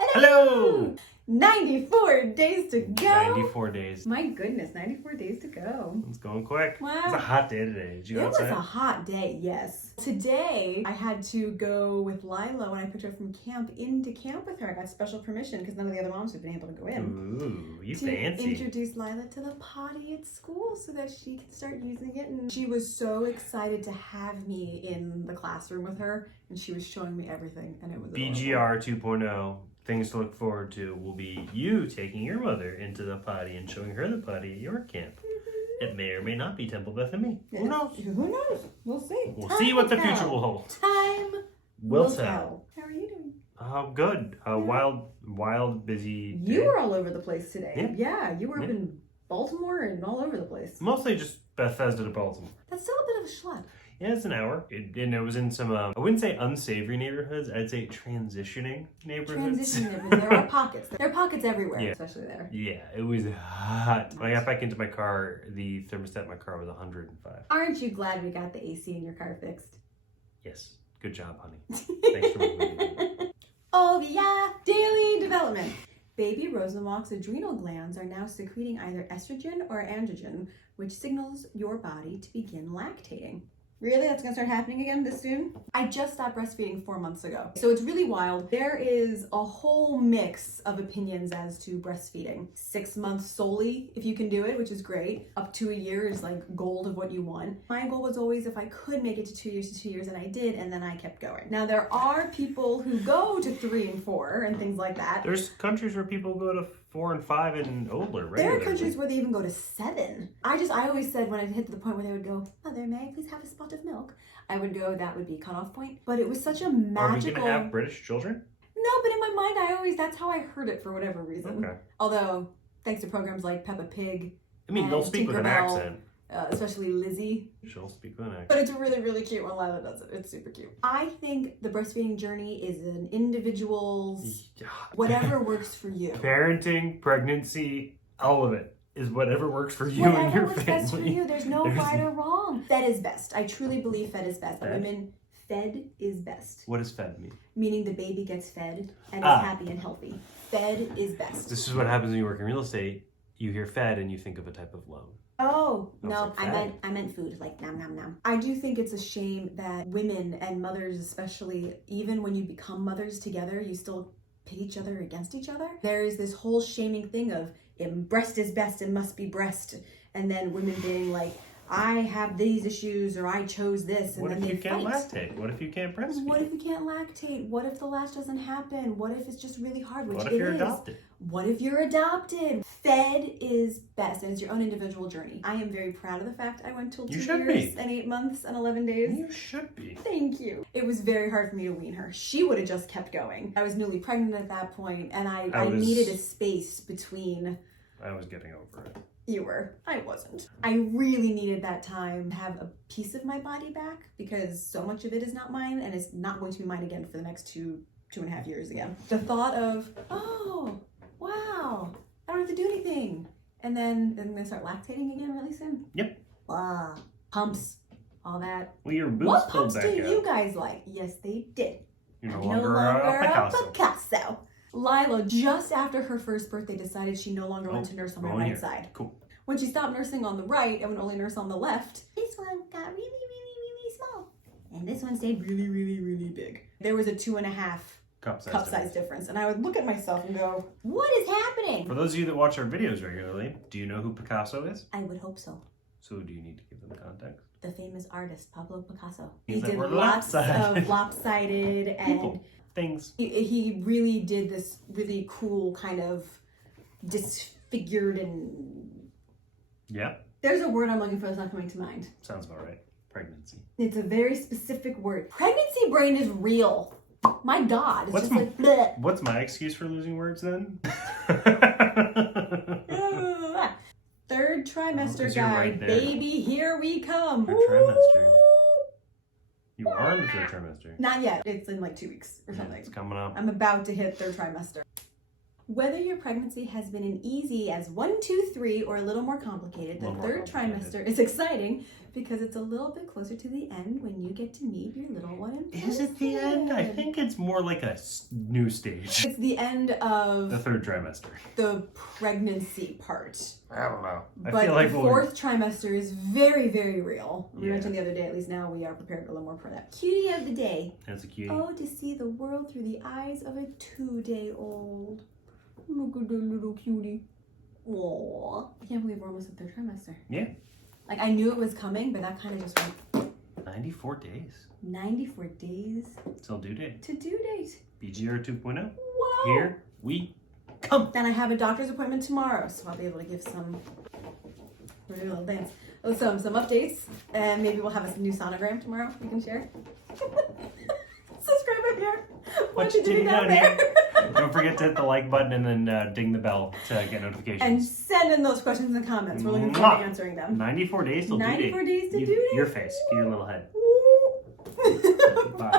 Hello! 94 days to go. 94 days. My goodness, 94 days to go. It's going quick. Wow. It's a hot day today. Did you go It was outside? a hot day, yes. Today, I had to go with Lila when I picked her from camp into camp with her. I got special permission because none of the other moms have been able to go in. Ooh, you To fancy. introduce Lila to the potty at school so that she can start using it. And she was so excited to have me in the classroom with her, and she was showing me everything, and it was adorable. BGR 2.0. Things to look forward to will be you taking your mother into the potty and showing her the potty at your camp. It may or may not be Temple Beth and me. Who knows? Who knows? We'll see. We'll Time see what the will future tell. will hold. Time We'll will tell. tell. How are you doing? Good. Wild, busy day. You were all over the place today. Yeah. You were up in Baltimore and all over the place. Mostly just Bethesda to Baltimore. That's still a bit of a schlep. Yeah, it's an hour. It was in some, I wouldn't say unsavory neighborhoods. I'd say transitioning neighborhoods. There are pockets. There are pockets everywhere, Yeah. especially there. Yeah, it was hot. When I got back into my car, the thermostat in my car was 105. Aren't you glad we got the AC in your car fixed? Yes. Good job, honey. Thanks for moving. Oh yeah, daily development. Baby Rosenwalk's adrenal glands are now secreting either estrogen or androgen, which signals your body to begin lactating. Really? That's gonna start happening again this soon? I just stopped breastfeeding 4 months ago. So it's really wild. There is a whole mix of opinions as to breastfeeding. 6 months solely, if you can do it, which is great. Up to a year is like gold of what you want. My goal was always if I could make it to 2 years, and I did, and then I kept going. Now there are people who go to 3 and 4 and things like that. There's countries where people go to 4 and 5 and older, right? There are countries where they even go to 7. I always said when it hit to the point where they would go, Mother, may I please have a spot of milk? I would go, that would be cutoff point. But it was such a magical... Are we gonna have British children? No, but in my mind, that's how I heard it for whatever reason. Okay. Although, thanks to programs like Peppa Pig, I mean, they'll and speak with an Tinkerbell, accent. Especially Lizzie. She'll speak with an accent. But it's really, really cute when Lila does it. It's super cute. I think the breastfeeding journey is an individual's... whatever works for you. Parenting, pregnancy, all of it is whatever works for you and Whatever your works family. best for you. There's no right or wrong. Fed is best. I truly believe fed is best. Fed? Women, fed is best. What does fed mean? Meaning the baby gets fed and is happy and healthy. Fed is best. This is what happens when you work in real estate. You hear fed and you think of a type of loan. Oh, I was no, like, fed? I meant food, like nom nom nom. I do think it's a shame that women and mothers especially, even when you become mothers together, you still pit each other against each other. There is this whole shaming thing of breast is best and must be breast. And then women being like, I have these issues or I chose this. And What then if they you can't fight. lactate? What if you can't breastfeed? What if you can't lactate? What if the latch doesn't happen? What if it's just really hard, which What it if you're is? adopted? What if you're adopted? Fed is best, and it's your own individual journey. I am very proud of the fact I went till 2 You should years be. and 8 months and 11 days. You should be. Thank you. It was very hard for me to wean her. She would have just kept going. I was newly pregnant at that point, and I needed a space between. I was getting over it. You were. I wasn't. I really needed that time to have a piece of my body back because so much of it is not mine and it's not going to be mine again for the next two and a half years again. The thought of, oh, wow, I don't have to do anything. And then I'm going to start lactating again really soon. Yep. Wow. Pumps, all that. Well, your boobs What pulled pumps back do out. you guys like? Yes, they did. You're no I'm longer a Picasso. Picasso. Lila, just after her first birthday, decided she no longer wanted to nurse on my going right here. side. Cool. When she stopped nursing on the right and would only nurse on the left, this one got really, really, really small. And this one stayed really, really, really big. There was a 2.5 Cup size difference. And I would look at myself and go, what is happening? For those of you that watch our videos regularly, do you know who Picasso is? I would hope so. So do you need to give them context? The famous artist, Pablo Picasso. Means He that did we're lots lopsided. of lopsided and People. Things. he really did this really cool kind of disfigured and... Yeah. There's a word I'm looking for that's not coming to mind. Sounds about right. Pregnancy. It's a very specific word. Pregnancy brain is real. My God. It's What's just like, bleh. What's my excuse for losing words then? Third trimester, 'cause you're guy. right there. Baby, here we come. Third trimester. You are in the third trimester. Not yet. It's in like 2 weeks or Yeah, something. it's coming up. I'm about to hit third trimester. Whether your pregnancy has been an easy as 1, 2, 3 or a little more complicated, A the little more third complicated. trimester is exciting because it's a little bit closer to the end when you get to meet your little one in person. Is it the end? I think it's more like a new stage. It's the end The of third trimester. the pregnancy part. I don't know. I But feel like the we'll- fourth trimester is very, very real. We Yeah. mentioned the other day, at least now we are prepared a little more for that. Cutie of the day. That's a cutie. Oh, to see the world through the eyes of a 2-day-old. Look at the little cutie. Aww. I can't believe we're almost at third trimester. Yeah. Like, I knew it was coming, but that kind of just went 94 days 94 days till due date. to due date. BGR 2.0. Whoa! Here we come. Then I have a doctor's appointment tomorrow, so I'll be able to give some. We're doing a little dance. Oh, some updates, and maybe we'll have a new sonogram tomorrow we can share. Subscribe up here. What you doing down there? Don't forget to hit the like button and then ding the bell to get notifications. And send in those questions and comments. We're looking forward to Mwah. answering them. 94 days till due date. 94 days to due date. Your face. Your little head. Woo. Bye.